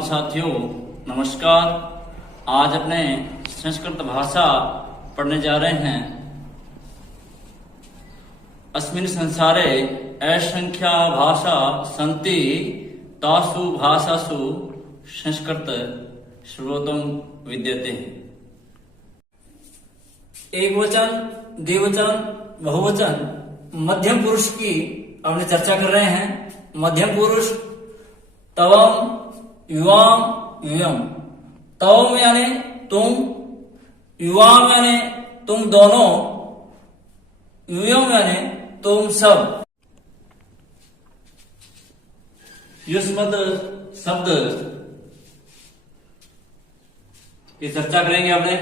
विद्वान साथियों नमस्कार। आज अपने संस्कृत भाषा पढ़ने जा रहे हैं। अस्मिन् संसारे असंख्या भाषा सन्ति तासु भाषासु संस्कृत सर्वोत्तम विद्यते। एक वचन, द्विवचन, बहुवचन, मध्यम पुरुष की हमने चर्चा कर रहे हैं। मध्यम पुरुष तवम, युवाम, यूयम। तवम यानी तुम, युवाम यानी तुम दोनों, यूयम यानी तुम सब। युष्मद शब्द की चर्चा करेंगे अपने।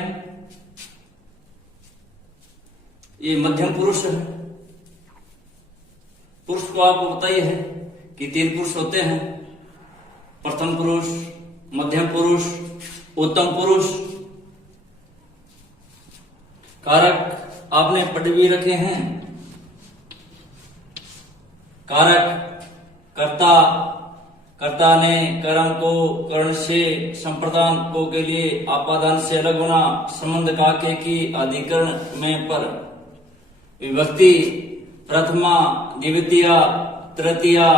ये मध्यम पुरुष है। पुरुष को आपको पता ही है कि 3 पुरुष होते हैं: प्रथम पुरुष, मध्यम पुरुष, उत्तम पुरुष। कारक आपने पढ़ भी रखे हैं। कारक कर्ता, कर्ता ने कर्म को कर्ण से संप्रदान को के लिए आपादान से अलग होना, संबंध काके की अधिकरण में पर विभक्ति प्रथमा, द्वितीया, तृतीया,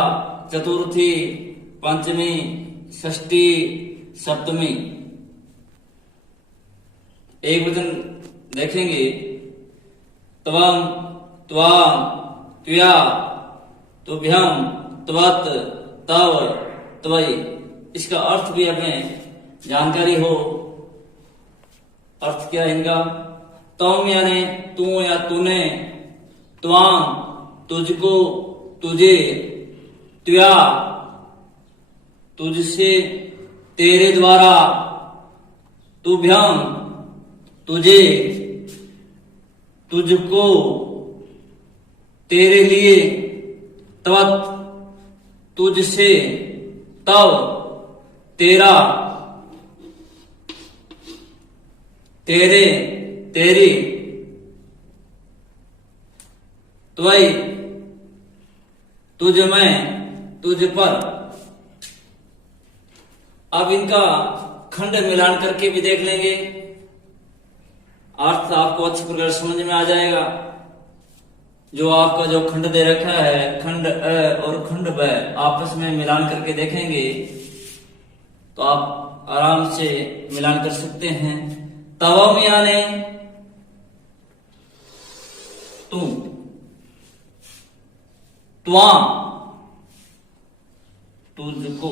चतुर्थी, पंचमी, षष्ठी, सप्तमी। एक वचन देखेंगे: त्वम, त्वाम, त्वया, तुभ्यम, त्वत्, तव, त्वयि। इसका अर्थ भी हमें जानकारी हो। अर्थ क्या है इनका? तम यानी तू या तूने, त्वाम तुझको, तुझे, त्वया तुझसे, तेरे द्वारा, तुभ्यम तुझे, तुझको, तेरे लिए, त्वत् तुझसे, तव तेरा, तेरे, तेरी, त्वयि तुझ में, तुझ पर। अब इनका खंड मिलान करके भी देख लेंगे। अर्थ आपको अच्छी प्रकार समझ में आ जाएगा। जो आपका जो खंड दे रखा है, खंड अ और खंड ब, आपस में मिलान करके देखेंगे तो आप आराम से मिलान कर सकते हैं। तवम यानी तुम, त्वाम तुझको।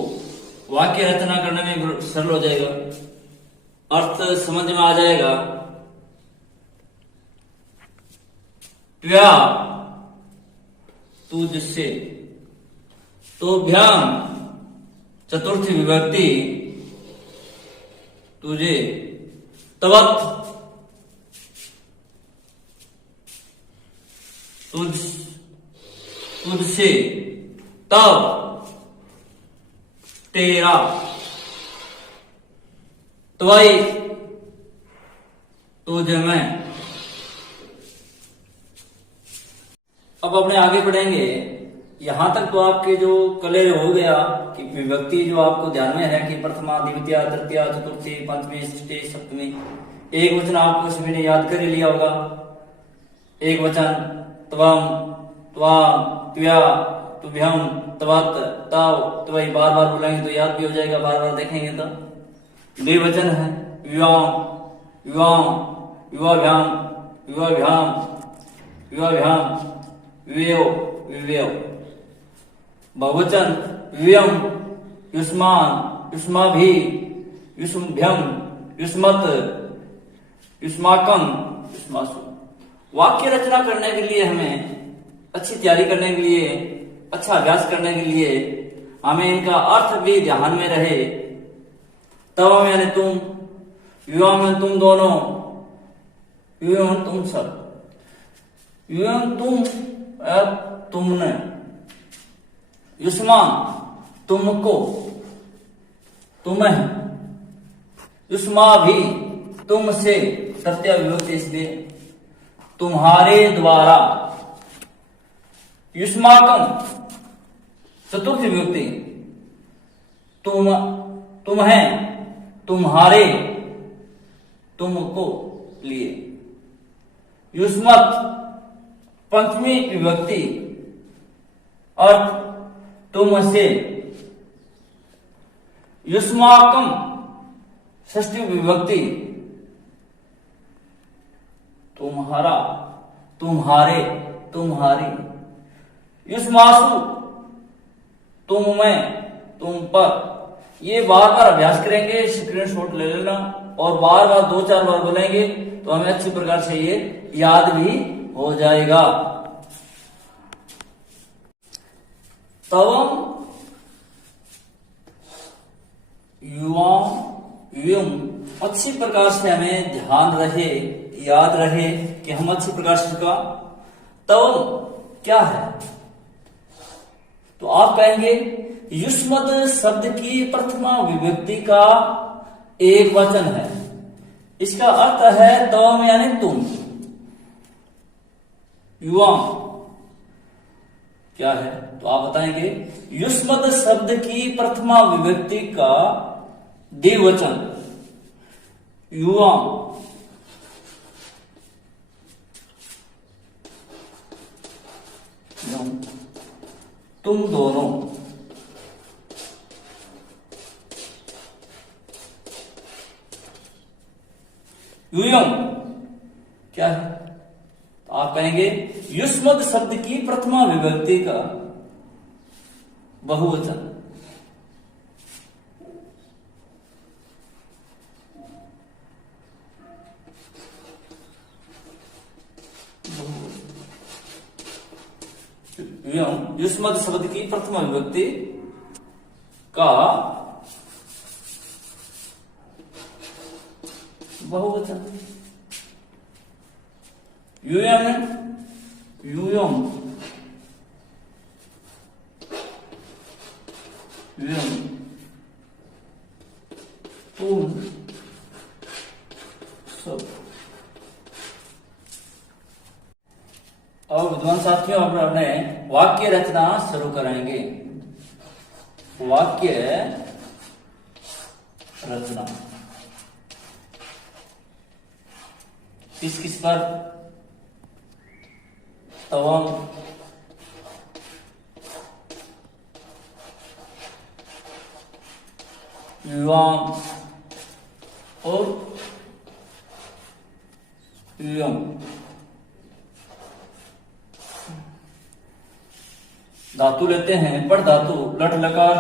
वाक्य रचना करने में सरल हो जाएगा, अर्थ समझ में आ जाएगा। त्वया तुझसे, तुभ्याम चतुर्थी विभक्ति तुझे, तवत् तुझसे, तव तेरा, त्वयि तुझ में। अब अपने आगे बढ़ेंगे। यहां तक तो आपके जो क्लियर हो गया कि विभक्ति जो आपको ध्यान में है कि प्रथमा, द्वितीया, तृतीया, चतुर्थी, पंचमी, षष्ठी, सप्तमी। एक वचन आपको सभी ने याद कर लिया होगा। एक वचन त्वम, त्वाम, त्वया, तुभ्यम, त्वत्, तव, त्वयि। बार बार बोलेंगे तो याद भी हो जाएगा, बार बार देखेंगे तो। द्विवचन है युवाम, युवाम, युवाभ्याम, युवाभ्याम, युवाभ्याम, विवेयो, विवेयो। बहुवचन युयम, युष्मान, युष्माभि, युष्मभ्यम, युष्मत्, युष्माकं, युष्मासु। वाक्य रचना करने के लिए, हमें अच्छी तैयारी करने के लिए, अच्छा अभ्यास करने के लिए हमें इनका अर्थ भी ध्यान में रहे। तव यानी तुम, युवा में तुम दोनों, युवा में तुम सब, युवा में तुम तुमने, युष्मान तुमको, तुम्हें, युष्मा भी तुमसे, तृतीया विभक्ति इसलिए, तुम्हारे द्वारा, युष्माकं चतुर्थी विभक्ति, तुम्हें, तुम्हारे, तुमको लिए। युष्मत पंचमी विभक्ति, अर्थ तुमसे। युष्माकम षष्ठी विभक्ति, तुम्हारा, तुम्हारे, तुम्हारी। युष्मासु तुम में, तुम पर। ये बार बार अभ्यास करेंगे, स्क्रीनशॉट ले लेना और बार बार 2-4 बार बोलेंगे तो हमें अच्छी प्रकार से ये याद भी हो जाएगा। तवम युवा युम, अच्छी प्रकार से हमें ध्यान रहे, याद रहे कि हम अच्छी प्रकार से इसका तवम क्या है। तो आप कहेंगे युष्मत शब्द की प्रथमा विभक्ति का एक वचन है। इसका अर्थ है तवम यानी तुम। युवा क्या है तो आप बताएंगे युष्मत शब्द की प्रथमा विभक्ति का द्विवचन युवा। तुम दोनों। यूयम क्या है तो आप कहेंगे युष्मत शब्द की प्रथमा विभक्ति का बहुवचन। युष्मत शब्द की प्रथमा विभक्ति का बहुवचन। यूयम यूयम यूयम तुम सब। और विद्वान साथियों अब अपने वाक्य रचना शुरू कराएंगे। वाक्य रचना किस पर तवम युवाम और युयम। धातु लेते हैं पर धातु लट लकार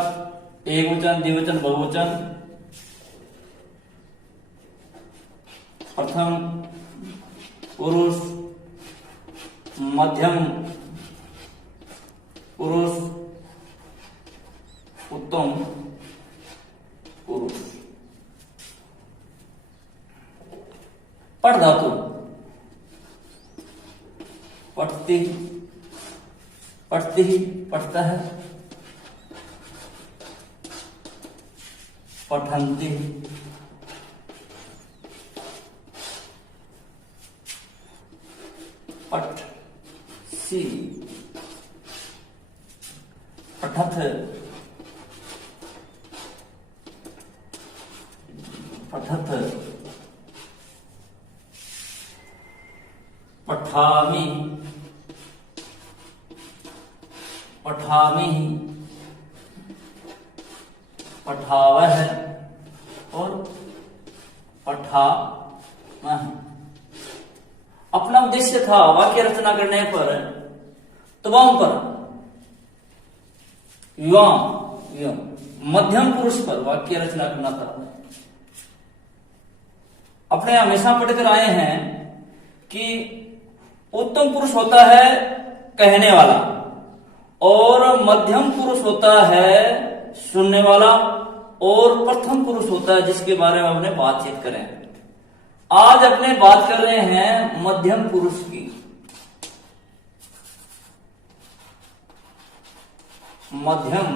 एक वचन द्विवचन बहुवचन। प्रथम पुरुष मध्यम पुरुष उत्तम पुरुष। पठ धातु पठती पढ़ती ही पढ़ता है पठंती पठ सी पठथ पठथ पठामी पठामी पठावह और पठामह। अपना उद्देश्य था वाक्य रचना करने पर तमाम पर युवाम मध्यम पुरुष पर वाक्य रचना करना था। अपने हमेशा पढ़कर आए हैं कि उत्तम पुरुष होता है कहने वाला और मध्यम पुरुष होता है सुनने वाला और प्रथम पुरुष होता है जिसके बारे में अपने बातचीत करें। आज अपने बात कर रहे हैं मध्यम पुरुष की। मध्यम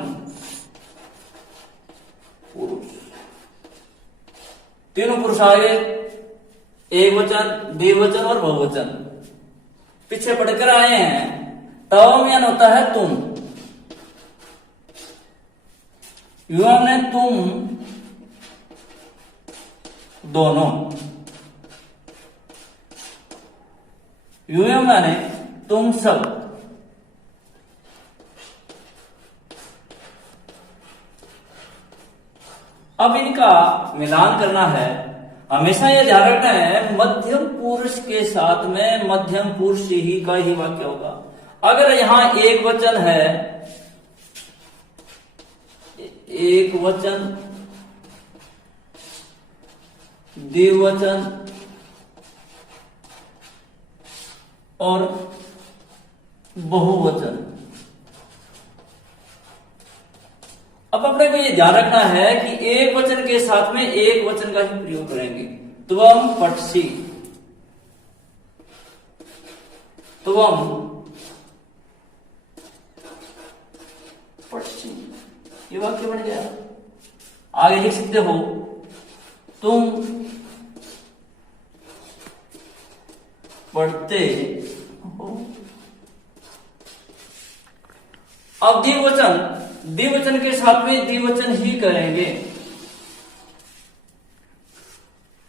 पुरुष तीनों पुरुष आगे एक वचन द्विवचन और बहुवचन पीछे पढ़कर आए हैं। तवम यानी होता है तुम। युवा ने तुम दोनों। यूयम माने तुम सब। अब इनका मिलान करना है। हमेशा यह ध्यान रखना है मध्यम पुरुष के साथ में मध्यम पुरुष ही का ही वाक्य होगा। अगर यहां एक वचन है, एक वचन, द्विवचन और बहुवचन, अब अपने को ये ध्यान रखना है कि एक वचन के साथ में एक वचन का ही प्रयोग करेंगे। त्वम पठसी, त्वम पठसी, ये वाक्य बन गया। आगे लिख सकते हो तुम पढ़ते हो। अब द्विवचन, द्विवचन के साथ में द्विवचन ही करेंगे।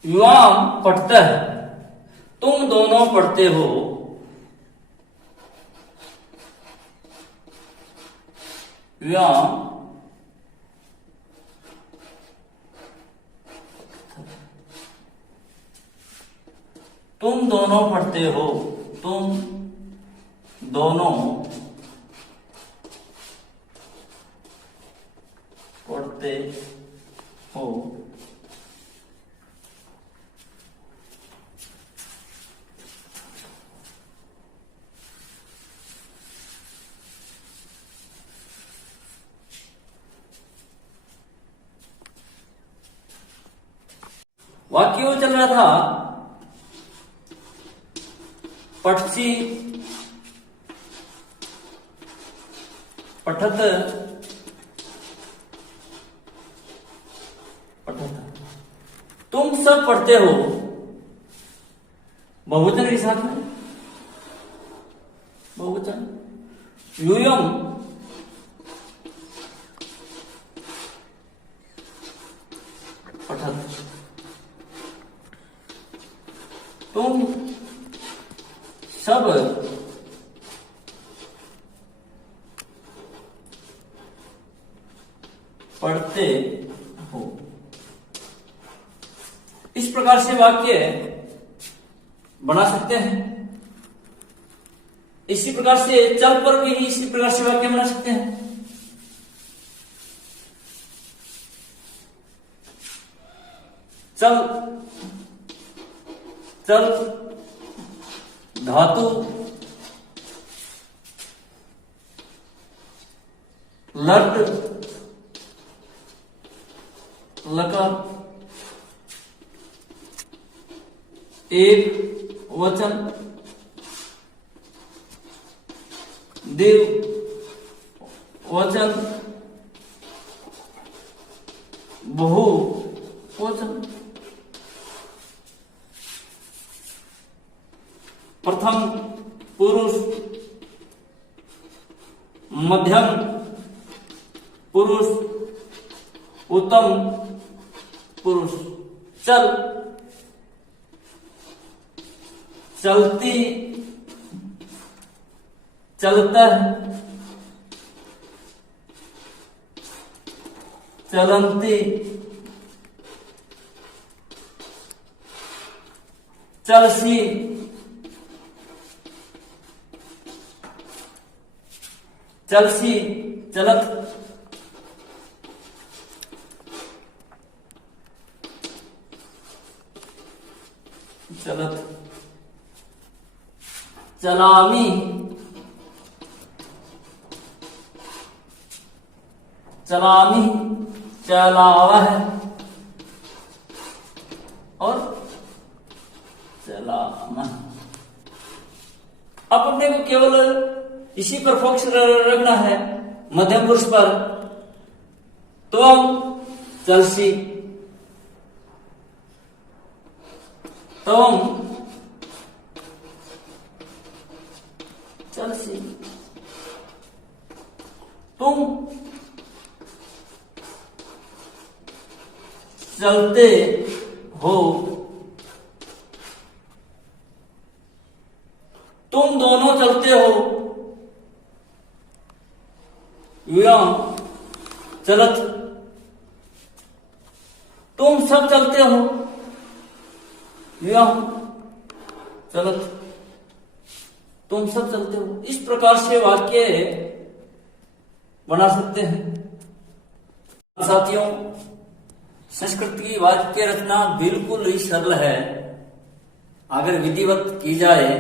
युवाम पढ़ता है, तुम दोनों पढ़ते हो। युवाम तुम दोनों पढ़ते हो, तुम दोनों पढ़ते हो। वाक्य वो चल रहा था, पठसी पठत पठत, तुम सब पढ़ते हो बहुवचन के साथ में बहुवचन। यूयम पठत, तुम सब पढ़ते हो। इस प्रकार से वाक्य बना सकते हैं। इसी प्रकार से चल पर भी इसी प्रकार से वाक्य बना सकते हैं। चल, चल धातु, लट लकार, एक वचन, द्विव वचन, बहु वचन। प्रथम पुरुष, मध्यम पुरुष, उत्तम पुरुष। चल, चलती, चलता है, चलंती, चलसी, चलसी, चलत, चलत, चलामी, चलामी, चलावा है और चलामा। अब अपने को केवल इसी पर फोकस रखना है, मध्यम पुरुष पर। तुम चलसी, तुम चलसी, तुम चलते हो, तुम दोनों चलते हो, यूयं चलत, तुम सब चलते हो, यूयं चलत, तुम सब चलते हो। इस प्रकार से वाक्य बना सकते हैं। साथियों, संस्कृत की वाक्य रचना बिल्कुल ही सरल है अगर विधिवत की जाए।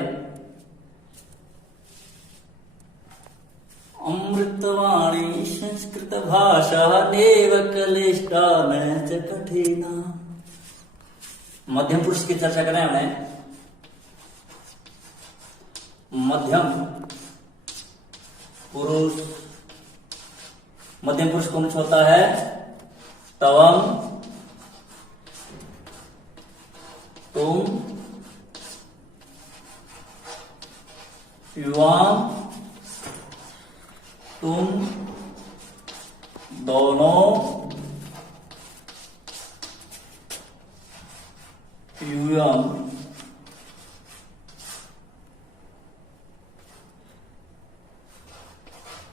अमृतवाणी संस्कृत भाषा देव कलिष्ठा न च कठिना। मध्यम पुरुष की चर्चा करें हमने। मध्यम पुरुष, मध्यम पुरुष कौन सा होता है? तवम, तुम, युवाम, तुम दोनों, यूयम,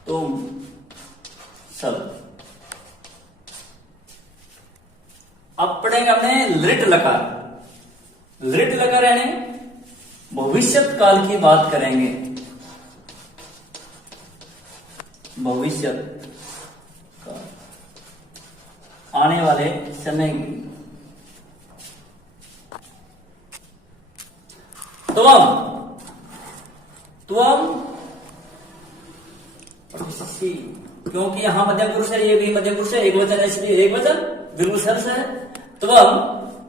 तुम सब। अब पढ़ेंगे हमने लिट लकार। लिट लकार यानी भविष्यत काल की बात करेंगे, भविष्यत काल, आने वाले समय की। त्वम, त्वम क्योंकि यहां मध्यम पुरुष है, ये भी मध्यम पुरुष है, एक वचन है, इसलिए एक वचन बिल्कुल सरस है। त्वम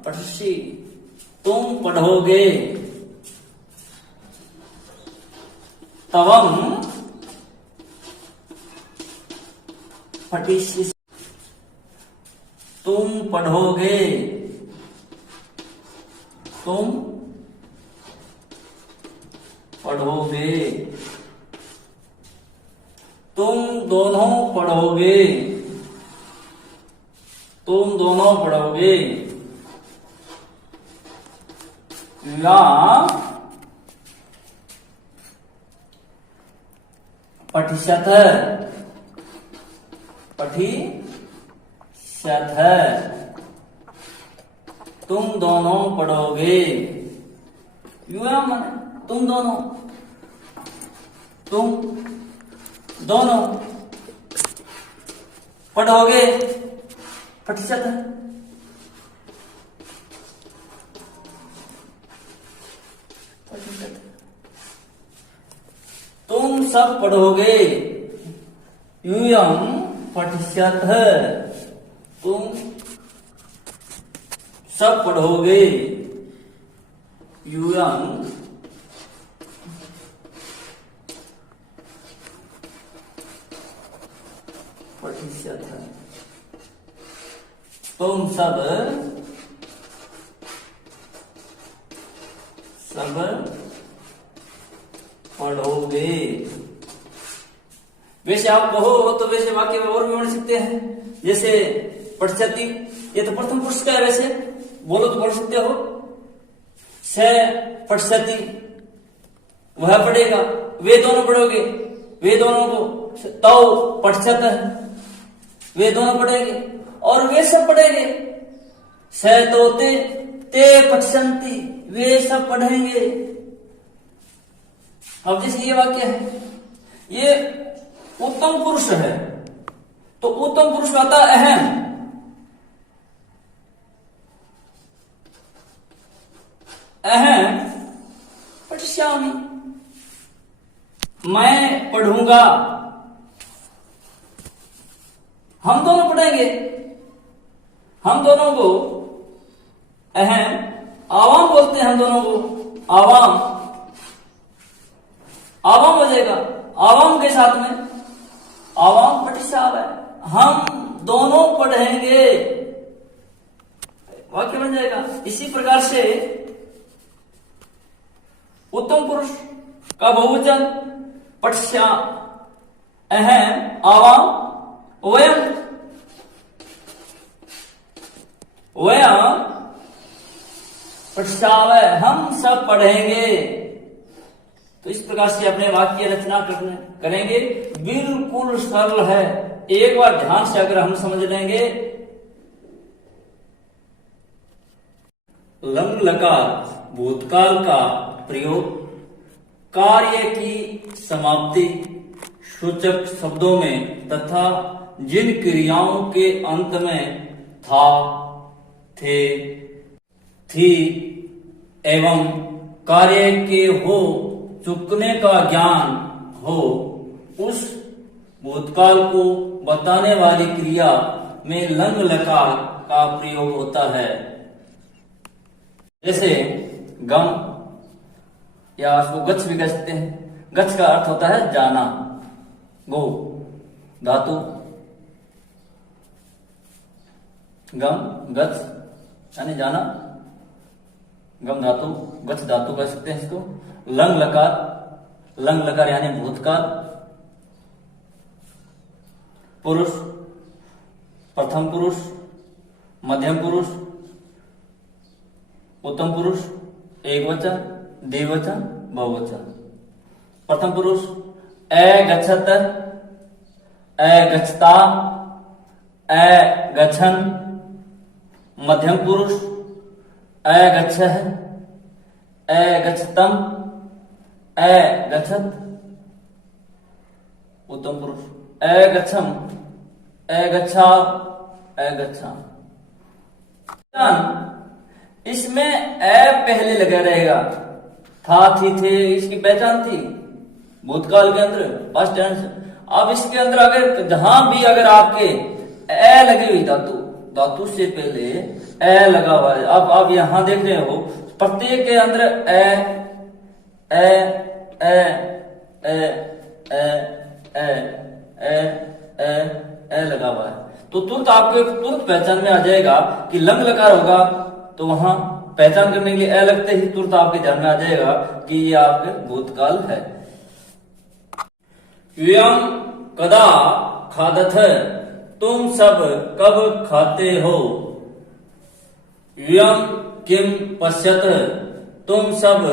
पठसी, तुम पढ़ोगे। तवम पठिष्यसि, तुम पढ़ोगे, तुम पढ़ोगे, तुम दोनों पढ़ोगे, तुम दोनों पढ़ोगे। या पठिष्यथ, पठिष्यथ, तुम दोनों पढ़ोगे। यूयम तुम दोनों, तुम दोनों पढ़ोगे। पठिष्यथ, तुम सब पढ़ोगे। यूयं पठिष्यथ, तुम सब पढ़ोगे। यूयं पठिष्यथ, तुम सब पढ़ोगे। वैसे आप कहो तो वैसे वाक्य में और भी बन सकते हैं, जैसे पठिष्यति, ये तो प्रथम पुरुष का है, वैसे बोलो तो पढ़ सकते हो। स पठिष्यति, वह पढ़ेगा, वे दोनों पढ़ोगे, वे दोनों को। तौ पठिष्यत, वे दोनों पढ़ेंगे, और वे सब पढ़ेंगे। स तो ते पठिष्यन्ति, वे सब पढ़ेंगे। अब जैसे ये वाक्य है, ये उत्तम पुरुष है, तो उत्तम पुरुष आता अहम। अहम पठिष्यामि, मैं पढ़ूंगा। हम दोनों पढ़ेंगे, हम दोनों को अहम, आवाम बोलते हैं हम दोनों को, आवाम, आवाम हो जाएगा। आवाम के साथ में आवाम पठिष्यामि है, हम दोनों पढ़ेंगे, वाक्य बन जाएगा। इसी प्रकार से उत्तम पुरुष का बहुवचन पठिष्या, अहम, आवाम, वयम, वयम पठिष्यामि, हम सब पढ़ेंगे। तो इस प्रकार से अपने वाक्य रचना करेंगे। बिल्कुल सरल है, एक बार ध्यान से अगर हम समझ लेंगे। लंग लकार भूतकाल का प्रयोग कार्य की समाप्ति सूचक शब्दों में तथा जिन क्रियाओं के अंत में था, थे, थी एवं कार्य के हो चुकने का ज्ञान हो, उस भूतकाल को बताने वाली क्रिया में लंग लकार का प्रयोग होता है। जैसे गम या उसको गच्छ भी कह सकते हैं। गच्छ का अर्थ होता है जाना। गो धातु, गम गच्छ यानी जाना, गम धातु, गच्छ धातु कह सकते हैं इसको। लंग लकार, लंग लकार यानी भूतकाल। पुरुष, प्रथम पुरुष, मध्यम पुरुष, उत्तम पुरुष, एक वचन, द्विवचन, बहुवचन। प्रथम पुरुष ए गच्छत, ए गच्छता, ए गच्छन। मध्यम पुरुष ए गच्छः, ए गच्छतम, ए गच्छत। उत्तम पुरुष ए गच्छम, ए गच्छा, ए गच्छा। इसमें ए पहले लगा रहेगा। था, थी, थे, इसकी पहचान थी भूतकाल के अंदर, पास्ट टेंस। अब इसके अंदर अगर जहां भी अगर आपके ए लगी हुई धातु, धातु से पहले ए लगा हुआ है। अब आप यहां देख रहे हो प्रत्येक के अंदर ए ए ए ए ए ए ए ए ए लगा हुआ है। तो तुरंत आपको तुरंत पहचान में आ जाएगा कि लंग लकार होगा, तो वहां पहचान करने के लिए ए लगते ही तुरंत आपके ध्यान में आ जाएगा कि ये आपके भूतकाल है। व्यम कदा खादथ, तुम सब कब खाते हो। व्यम किम पश्यत, तुम सब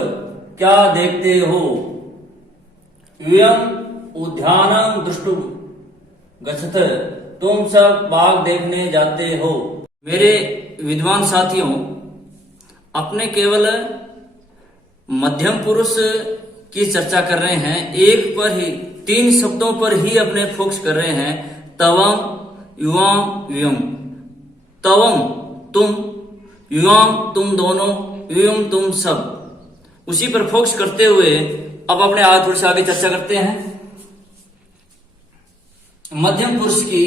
क्या देखते हो। व्यम उद्यानम दृष्टुम गच्छत, तुम सब बाग देखने जाते हो। मेरे विद्वान साथियों, अपने केवल मध्यम पुरुष की चर्चा कर रहे हैं। एक पर ही, तीन शब्दों पर ही अपने फोकस कर रहे हैं। तवम, युवाम, व्युम। तवम तुम, युवाम तुम दोनों, व्युम तुम सब। उसी पर फोकस करते हुए अब अपने आगे थोड़ी सी आगे चर्चा करते हैं। मध्यम पुरुष की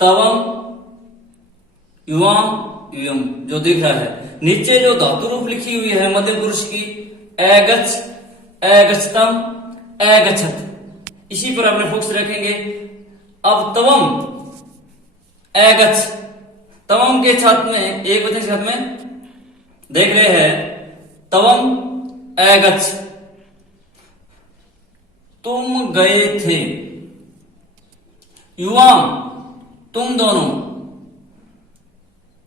तवम, युवाम, व्युम जो दिख रहा है, नीचे जो धातु रूप लिखी हुई है मध्यम पुरुष की, ए गच्छ, ए गच्छतम, ए गच्छत, इसी पर अपने फोकस रखेंगे। अब तवम, ए गच्छ, तवम के साथ में एक वचन के साथ में देख रहे हैं तवम, ए गच्छ, तुम गए थे। युवाम तुम दोनों,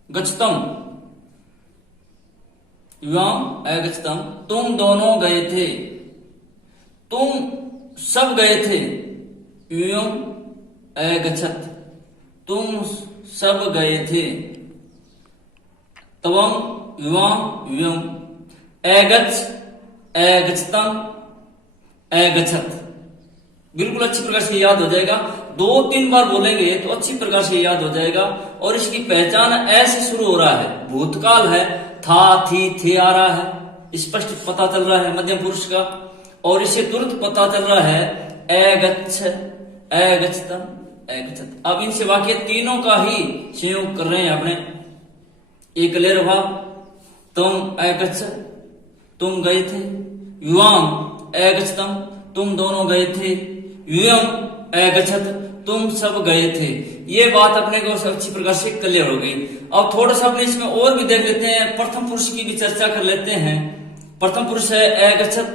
गच्छतम, युवाम ए गच्छतम, तुम दोनों गए थे। तुम सब गए थे। युयम ए गच्छत, तुम सब गए थे। तवम, युवाम, युयम, ए गच्छ, ए गच्छतम, ए गच्छत। बिल्कुल अच्छी प्रकार से याद हो जाएगा। दो तीन बार बोलेंगे तो अच्छी प्रकार से याद हो जाएगा। और इसकी पहचान ऐसे शुरू हो रहा है, भूतकाल है, था, थी, थे आ रहा है, स्पष्ट पता चल रहा है मध्यम पुरुष का। और इसे तुरंत पता चल रहा है ए गच्छ, ए गच्छतम, ए गच्छत। अब इनसे वाक्य तीनों का ही संयोग कर रहे हैं अपने। एक क्लियर भाव, तुम ए गच्छ, तुम गए थे। युवाम ए गच्छतम, तुम दोनों गए थे। युयम ए गच्छत, तुम सब गए थे। ये बात अपने को अच्छी प्रकार से क्लियर हो गई। अब थोड़ा सा अपने इसमें और भी देख लेते हैं, प्रथम पुरुष की भी चर्चा कर लेते हैं। प्रथम पुरुष है ए गच्छत,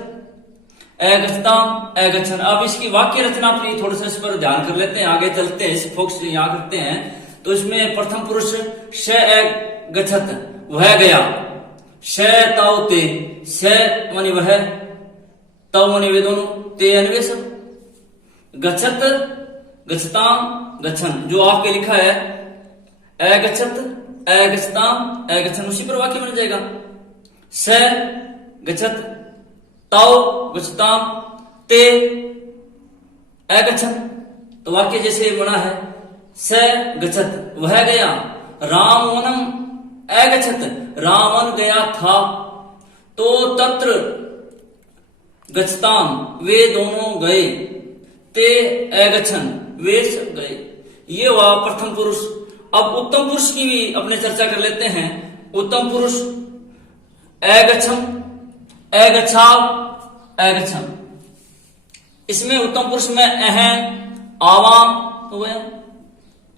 ए गच्छताम, ए गच्छन। अब इसकी वाक्य रचना अपनी थोड़ा सा इस पर ध्यान कर लेते हैं, आगे चलते हैं, इस फोकस यहाँ करते हैं। तो इसमें प्रथम पुरुष श ए गच्छत, वह गया। श ताव ते, श माने वह, तव माने वे दोनों, ते यानी वे सब। गच्छत, गच्छताम, गच्छन, जो आपके लिखा है अगच्छत, अगच्छताम, अगच्छन, उसी पर वाक्य बन जाएगा। स गच्छत, ताव गच्छताम, ते अगच्छन, तो वाक्य जैसे बना है स गच्छत, वह गया, रामवनम अगच्छत, रावण गया था, तो तत्र गच्छताम, वे दोनों गए, ते अगच्छन, वे सब गए। ये हुआ प्रथम पुरुष। अब उत्तम पुरुष की भी अपने चर्चा कर लेते हैं। उत्तम पुरुष अगच्छम, अगच्छाव, अगच्छम। इसमें उत्तम पुरुष में अहम, आवाम हो गया,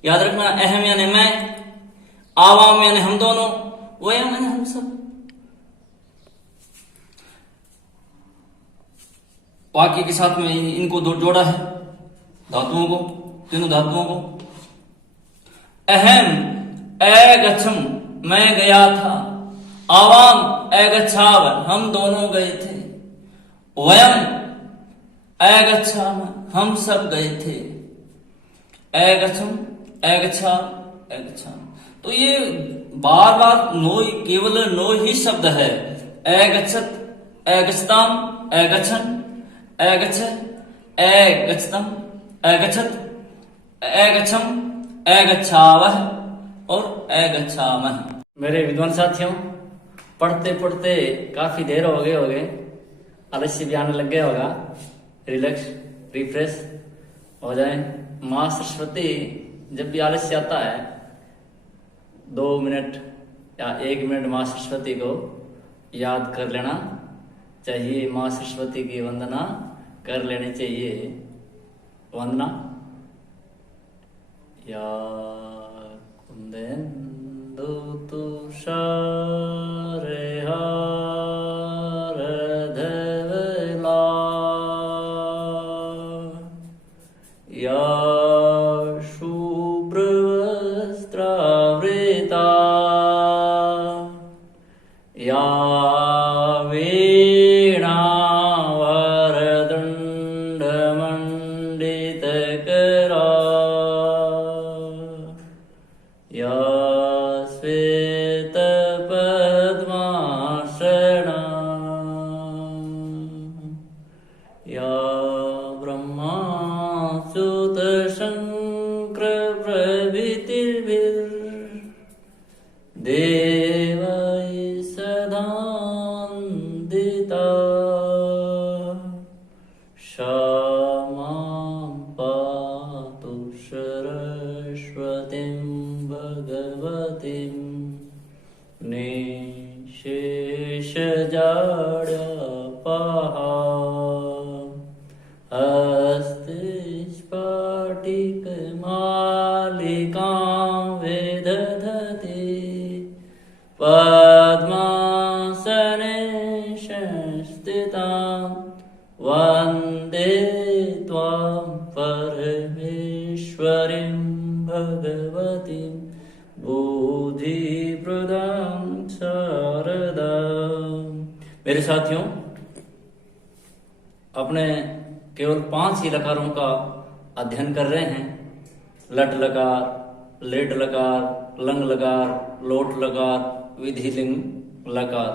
याद रखना, अहम यानी मैं, आवाम यानी हम दोनों, वयम यानी हम सब। वाक्य के साथ में इनको दो जोड़ा है, धातुओं को, तीनों धातुओं को। अहम अगच्छम, मैं गया था, आवाम अगच्छाव, हम दोनों गए थे, वयम अगच्छाम, हम सब गए थे, अगच्छम, अगच्छाव, अगच्छाम। तो ये बार बार नो, केवल नो ही शब्द है। अगच्छत, अगच्छताम, अगच्छन, अगच्छ, अगच्छतम, अगच्छत, अगच्छम, अगच्छावह और अगच्छामः। मेरे विद्वान साथियों, पढ़ते पढ़ते काफी देर हो गए, आलस्य भी आने लग गया होगा। रिलैक्स, रिफ्रेश हो जाए। माँ सरस्वती जब भी आलस्य आता है 2 मिनट या 1 मिनट माँ सरस्वती को याद कर लेना चाहिए। माँ सरस्वती की वंदना कर लेनी चाहिए। वंदना, या कुंदेन्दु तुषार हार धवला, या शुभ्र वस्त्रावृता, या वीणा वरदण्ड मंडितकरा, या श्वेत पद्मासना, या ब्रह्माच्युत शंकर प्रभृतिर्देवै सदान्दिता, क्षमां पातु सरस्वतीं भगवतीं निःशेषजाड्यापहा, हस्तिस्फटिकमालिकां विदधति, पद्मासने संस्थितां वन्दे त्वां परमेश्वरीं भगवतीं बुद्धिप्रदां शारदां। मेरे साथियों, अपने केवल 5 ही लकारों का अध्ययन कर रहे हैं। लट लकार, लेट लकार, लंग लकार, लोट लकार, विधिलिंग लकार।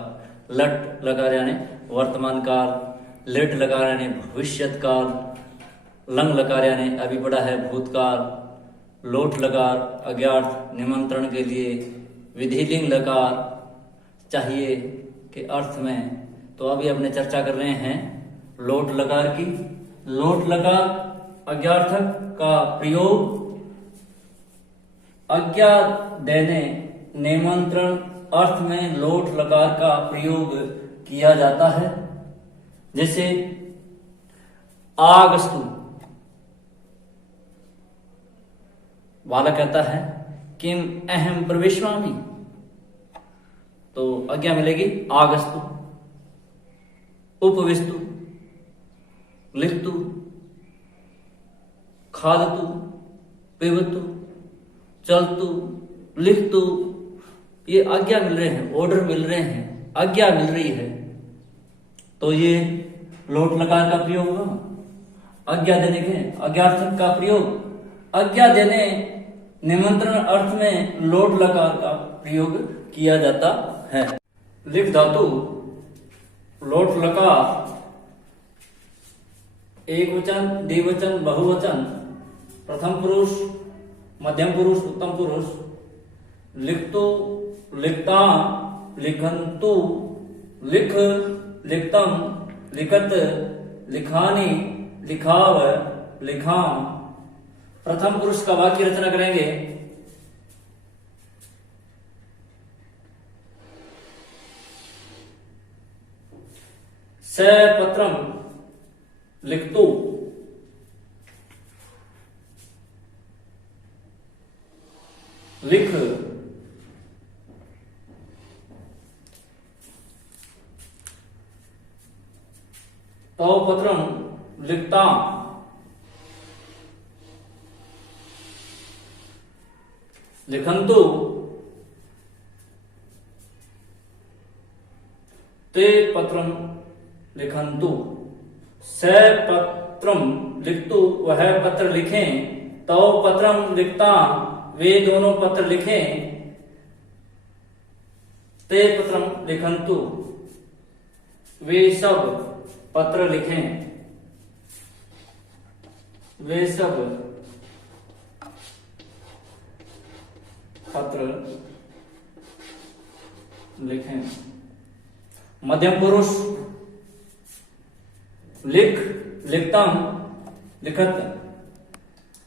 लट लकार यानी वर्तमान काल, लेट लकार यानी भविष्यत काल, लंग लकार यानी अभी पड़ा है भूतकाल, लोट लकार अज्ञात निमंत्रण के लिए, विधिलिंग लकार चाहिए के अर्थ में। तो अभी अपने चर्चा कर रहे हैं लोट लकार की। लोट लकार अज्ञार्थक का प्रयोग आज्ञा देने, निमंत्रण अर्थ में लोट लकार का प्रयोग किया जाता है। जैसे आगस्तु, बालक कहता है किम अहम प्रविश्वामि, तो आज्ञा मिलेगी आगस्तु। उपविस्तु, लिखतु, खादतु, पिबतु, चलतु, लिखतु, ये आज्ञा मिल रहे हैं, ऑर्डर मिल रहे हैं, आज्ञा मिल रही है तो ये लोट लकार का प्रयोग होगा। आज्ञा देने के आज्ञार्थक का प्रयोग आज्ञा देने निमंत्रण अर्थ में लोट लकार का प्रयोग किया जाता है। लिख धातु लोट लकार एक वचन, द्विवचन, बहुवचन, प्रथम पुरुष, मध्यम पुरुष, उत्तम पुरुष। लिखतु, लिखता, लिखन्तु, लिख, लिखतम, लिखत, लिखानी, लिखाव, लिखाम। प्रथम पुरुष का वाक्य रचना करेंगे। स पत्रम लिखतु, लिख, तौ पत्रम लिखता, लिखन्तु, ते पत्रम लिखन्तु। स पत्रम लिखतु वह पत्र लिखें, तौ पत्रम लिखता वे दोनों पत्र लिखें, ते पत्रम लिखन्तु वे सब पत्र लिखें, वे सब पत्र लिखें। मध्यम पुरुष लिख, लिखतम, लिखत।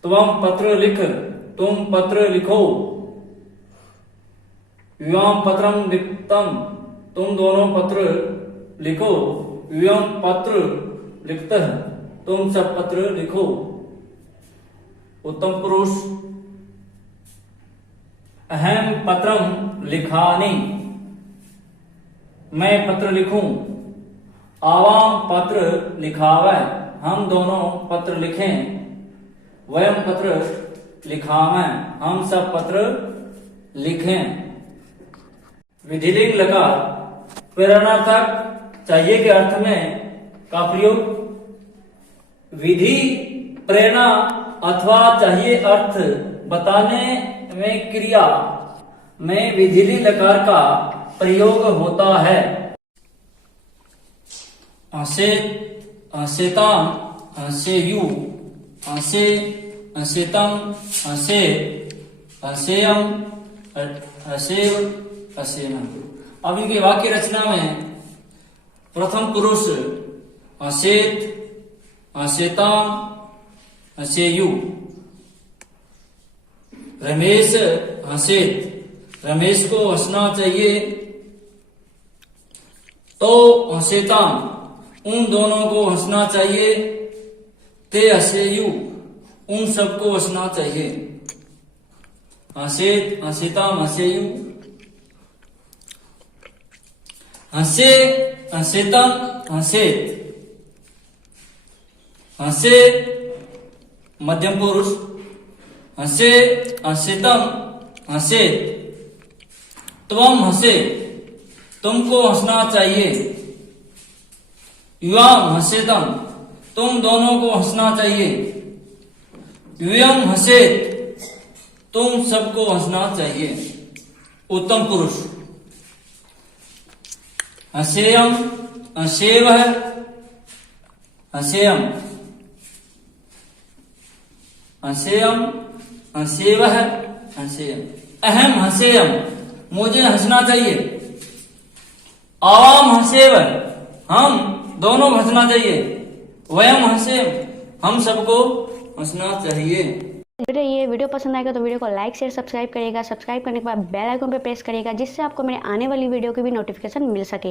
त्वम पत्र लिख, तुम पत्र लिखो। युवाम पत्रम लिखतम, तुम दोनों पत्र लिखो। युवम पत्र लिखतः, तुम सब पत्र लिखो। उत्तम पुरुष अहम पत्रम लिखानि, मैं पत्र लिखूं। आवाम पत्र लिखावै, हम दोनों पत्र लिखें। वयम पत्र लिखावै, हम सब पत्र लिखें। विधिलिंग लकार प्रेरणार्थक चाहिए के अर्थ में का प्रयोग। विधि, प्रेरणा अथवा चाहिए अर्थ बताने में क्रिया में विधिलिंग लकार का प्रयोग होता है। असे, असेताम, असेयु, असे, असेतम, असे, असेयम, असेव, असेम। अब इनके वाक्य रचना में प्रथम पुरुष असेत, असेताम, असेयु। रमेश हसेत, रमेश को हंसना चाहिए। तो हसेताम, उन दोनों को हंसना चाहिए। ते हसेयु, उन सबको हंसना चाहिए। हसेत, हसेताम, हसेयु। हसे, हसेतम, हसेत। हसे मध्यम पुरुष, हसे, हसेतम, हसेत। त्वम हसे, तुमको हंसना चाहिए। युवाम हसेतम, तुम दोनों को हंसना चाहिए। युयम हसेत, तुम सबको हंसना चाहिए। उत्तम पुरुष हसेयम, हसेव, हसेयम, हसेयम, हसेव, हसेयम। अहम हसेयम, मुझे हंसना चाहिए। आवाम हसेव, हम दोनों को हंसना चाहिए। वयम हसेम, हम सबको हंसना चाहिए। ये वीडियो पसंद आएगा तो वीडियो को लाइक शेयर सब्सक्राइब करिएगा। सब्सक्राइब करने के बाद बेल आइकन पे प्रेस करिएगा, जिससे आपको मेरे आने वाली वीडियो की भी नोटिफिकेशन मिल सके।